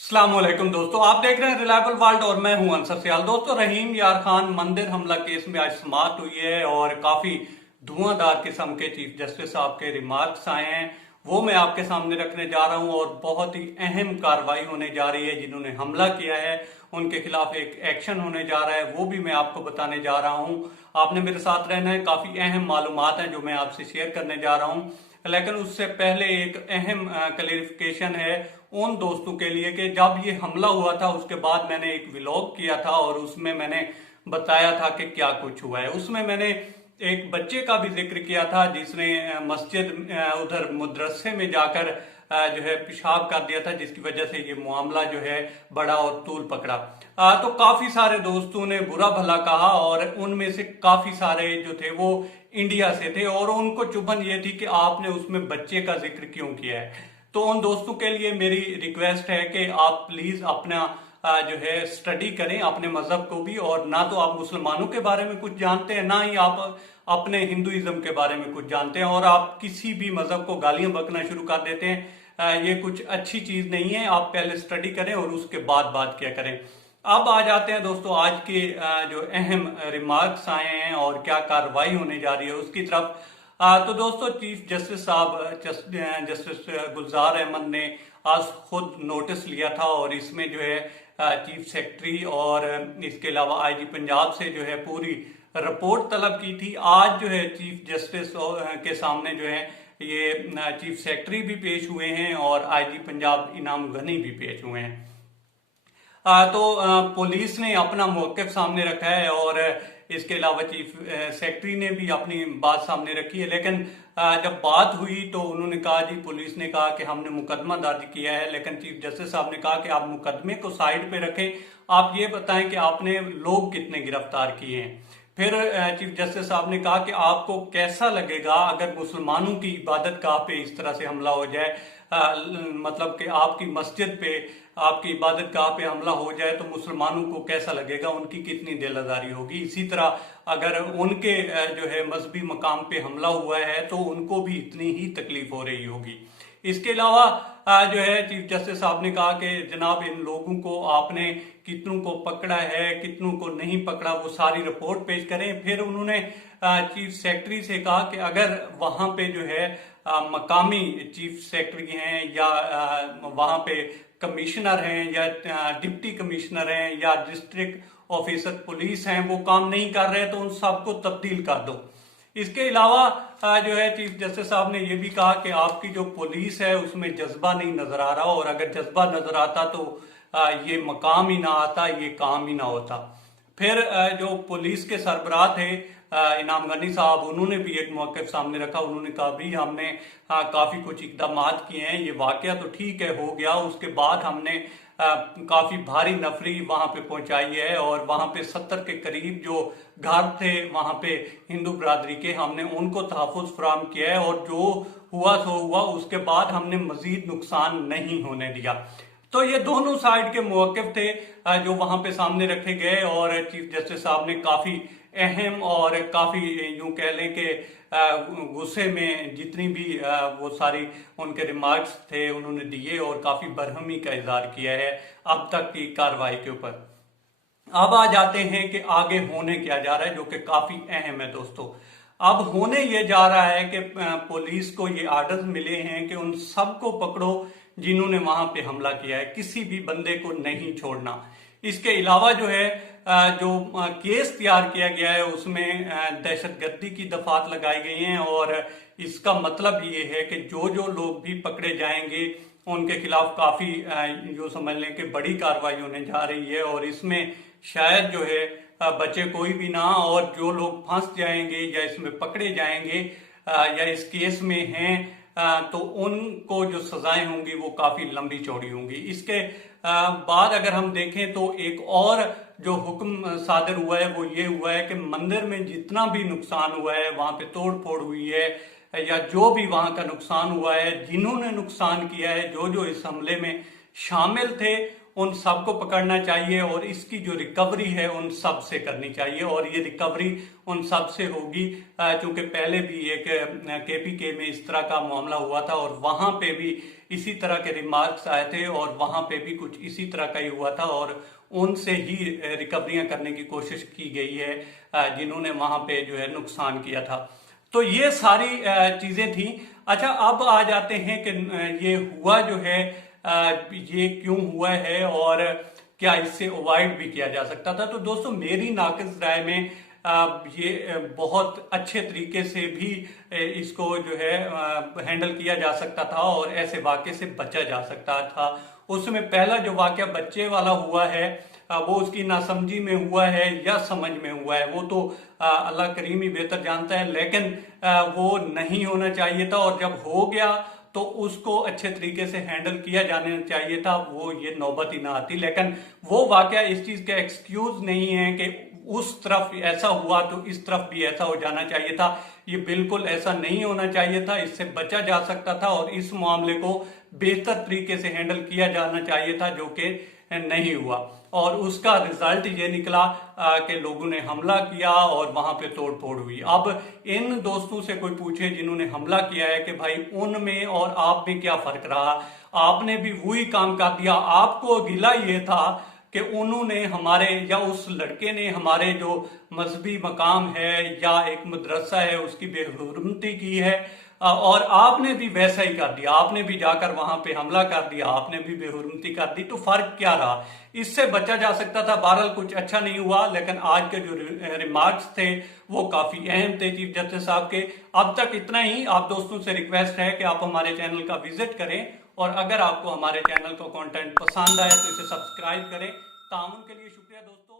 अस्सलाम वालेकुम दोस्तों, आप देख रहे हैं रिलायबल वर्ल्ड और मैं हूं अंसर सियाल। दोस्तों, रहीम यार खान मंदिर हमला केस में आज समाअत हुई है और काफी धुआंधार किस्म के चीफ जस्टिस साहब के रिमार्क्स आए हैं। वो मैं आपके सामने रखने जा रहा हूं और बहुत ही अहम कार्रवाई होने जा रही है। जिन्होंने हमला किया है उनके खिलाफ एक एक्शन होने जा रहा है, वो भी मैं आपको बताने जा रहा हूं। आपने मेरे साथ रहना है, काफी अहम मालूमात हैं जो मैं आपसे शेयर करने जा रहा हूं। लेकिन उससे पहले एक अहम क्लेरिफिकेशन है उन दोस्तों के लिए कि जब ये हमला हुआ था उसके बाद मैंने एक व्लॉग किया था और उसमें मैंने बताया था कि क्या कुछ हुआ है। उसमें मैंने एक बच्चे का भी जिक्र किया था जिसने मस्जिद उधर मदरसे में जाकर जो है पेशाब कर दिया था, जिसकी वजह से ये मामला जो है बड़ा और तूल पकड़ा। तो काफी सारे दोस्तों ने बुरा भला कहा और उनमें से काफी सारे जो थे वो इंडिया से थे और उनको चुभन ये थी कि आपने उसमें बच्चे का जिक्र क्यों किया है। तो उन दोस्तों के लिए मेरी रिक्वेस्ट है कि आप प्लीज अपना जो है स्टडी करें अपने मजहब को भी, और ना तो आप मुसलमानों के बारे में कुछ जानते हैं ना ही आप अपने हिंदुइज्म के बारे में कुछ जानते हैं, और आप किसी भी मजहब को गालियां बकना शुरू कर देते हैं। ये कुछ अच्छी चीज नहीं है। आप पहले स्टडी करें और उसके बाद बात किया करें। अब आ जाते हैं दोस्तों आज के जो अहम रिमार्क्स आए हैं और क्या कार्रवाई होने जा रही है उसकी तरफ। तो दोस्तों, चीफ जस्टिस साहब जस्टिस गुलजार अहमद ने आज खुद नोटिस लिया था और इसमें जो है चीफ सेक्रेटरी और इसके अलावा आईजी पंजाब से जो है पूरी रिपोर्ट तलब की थी। आज जो है चीफ जस्टिस के सामने जो है ये चीफ सेक्रेटरी भी पेश हुए हैं और आईजी पंजाब इनाम गनी भी पेश हुए हैं। तो पुलिस ने अपना मौक़िफ़ सामने रखा है और इसके अलावा चीफ सेक्रेटरी ने भी अपनी बात सामने रखी है। लेकिन जब बात हुई तो उन्होंने कहा, जी पुलिस ने कहा कि हमने मुकदमा दर्ज किया है, लेकिन चीफ जस्टिस साहब ने कहा कि आप मुकदमे को साइड पे रखें, आप ये बताएं कि आपने लोग कितने गिरफ्तार किए हैं। फिर चीफ जस्टिस साहब ने कहा कि आपको कैसा लगेगा अगर मुसलमानों की इबादत गाह पे इस तरह से हमला हो जाए, मतलब कि आपकी मस्जिद पे आपकी इबादत गाह पे हमला हो जाए तो मुसलमानों को कैसा लगेगा, उनकी कितनी दिल आजारी होगी। इसी तरह अगर उनके जो है मजहबी मकाम पे हमला हुआ है तो उनको भी इतनी ही तकलीफ हो रही होगी। इसके अलावा जो है चीफ जस्टिस साहब ने कहा कि जनाब इन लोगों को आपने कितनों को पकड़ा है कितनों को नहीं पकड़ा, वो सारी रिपोर्ट पेश करें। फिर उन्होंने चीफ सेक्रेटरी से कहा कि अगर वहां पे जो है मकामी चीफ सेक्रेटरी हैं या वहां पे कमिश्नर हैं या डिप्टी कमिश्नर हैं या डिस्ट्रिक्ट ऑफिसर पुलिस हैं वो काम नहीं कर रहे तो उन सबको तब्दील कर दो। इसके अलावा जो है चीफ जस्टिस साहब ने ये भी कहा कि आपकी जो पुलिस है उसमें जज्बा नहीं नजर आ रहा, और अगर जज्बा नजर आता तो ये मकाम ही ना आता, ये काम ही ना होता। फिर जो पुलिस के सरबराह थे इनाम गनी साहब, उन्होंने भी एक मौक़िफ़ सामने रखा। उन्होंने कहा भी हमने काफी कुछ इकदाम किए हैं, ये वाकया तो ठीक है हो गया, उसके बाद हमने काफी भारी नफरी वहां पे पहुंचाई है और वहां पे 70 के करीब जो घर थे वहां पे हिंदू बरादरी के, हमने उनको तहफ़्फ़ुज़ फराहम किया है और जो हुआ सो हुआ, उसके बाद हमने मजीद नुकसान नहीं होने दिया। तो ये दोनों साइड के मौक़िफ़ थे जो वहां पे सामने रखे गए और चीफ जस्टिस साहब ने काफी अहम और काफी यूं कह लें कि गुस्से में जितनी भी वो सारी उनके रिमार्क्स थे उन्होंने दिए और काफी बरहमी का इजहार किया है अब तक की कार्रवाई के ऊपर। अब आ जाते हैं कि आगे होने क्या जा रहा है, जो कि काफी अहम है दोस्तों। अब होने ये जा रहा है कि पुलिस को ये आर्डर्स मिले हैं कि उन सबको पकड़ो जिन्होंने वहां पे हमला किया है, किसी भी बंदे को नहीं छोड़ना। इसके अलावा जो है जो केस तैयार किया गया है उसमें दहशतगर्दी की दफात लगाई गई हैं और इसका मतलब ये है कि जो जो लोग भी पकड़े जाएंगे उनके खिलाफ काफी जो समझ लें कि बड़ी कार्रवाई होने जा रही है और इसमें शायद जो है बचे कोई भी ना, और जो लोग फंस जाएंगे या इसमें पकड़े जाएंगे या इस केस में हैं तो उनको जो सजाएं होंगी वो काफी लंबी चौड़ी होंगी। इसके बाद अगर हम देखें तो एक और जो हुक्म सादर हुआ है वो ये हुआ है कि मंदिर में जितना भी नुकसान हुआ है, वहां पे तोड़ फोड़ हुई है या जो भी वहां का नुकसान हुआ है, जिन्होंने नुकसान किया है, जो जो इस हमले में शामिल थे, उन सबको पकड़ना चाहिए और इसकी जो रिकवरी है उन सब से करनी चाहिए, और ये रिकवरी उन सब से होगी क्योंकि पहले भी एक केपीके में इस तरह का मामला हुआ था और वहां पे भी इसी तरह के रिमार्क्स आए थे और वहां पे भी कुछ इसी तरह का ही हुआ था और उनसे ही रिकवरियां करने की कोशिश की गई है जिन्होंने वहां पे जो है नुकसान किया था। तो ये सारी चीजें थी। अच्छा, अब आ जाते हैं कि ये हुआ जो है ये क्यों हुआ है और क्या इससे अवॉइड भी किया जा सकता था। तो दोस्तों, मेरी नाक़िस राय में ये बहुत अच्छे तरीके से भी इसको जो है हैंडल किया जा सकता था और ऐसे वाक़े से बचा जा सकता था। उसमें पहला जो वाक़या बच्चे वाला हुआ है वो उसकी नासमझी में हुआ है या समझ में हुआ है, वो तो अल्लाह करीम ही बेहतर जानता है, लेकिन वो नहीं होना चाहिए था और जब हो गया तो उसको अच्छे तरीके से हैंडल किया जाना चाहिए था, वो ये नौबत ही ना आती। लेकिन वो वाकया इस चीज का एक्सक्यूज नहीं है कि उस तरफ ऐसा हुआ तो इस तरफ भी ऐसा हो जाना चाहिए था। ये बिल्कुल ऐसा नहीं होना चाहिए था, इससे बचा जा सकता था और इस मामले को बेहतर तरीके से हैंडल किया जाना चाहिए था, जो कि नहीं हुआ। और उसका रिजल्ट ये निकला कि लोगों ने हमला किया और वहां पे तोड़ फोड़ हुई। अब इन दोस्तों से कोई पूछे जिन्होंने हमला किया है कि भाई उनमें और आप में क्या फर्क रहा, आपने भी वही काम कर दिया। आपको गिला ये था कि उन्होंने हमारे या उस लड़के ने हमारे जो मजहबी मकाम है या एक मदरसा है उसकी बेहुरमती की है और आपने भी वैसा ही कर दिया, आपने भी जाकर वहां पे हमला कर दिया, आपने भी बेहुरमती कर दी। तो फर्क क्या रहा? इससे बचा जा सकता था। बहरहाल कुछ अच्छा नहीं हुआ, लेकिन आज के जो रिमार्क्स थे वो काफी अहम थे चीफ जस्टिस साहब के। अब तक इतना ही। आप दोस्तों से रिक्वेस्ट है कि आप हमारे चैनल का विजिट करें और अगर आपको हमारे चैनल का कंटेंट पसंद आए तो इसे सब्सक्राइब करें। ताउन के लिए शुक्रिया दोस्तों।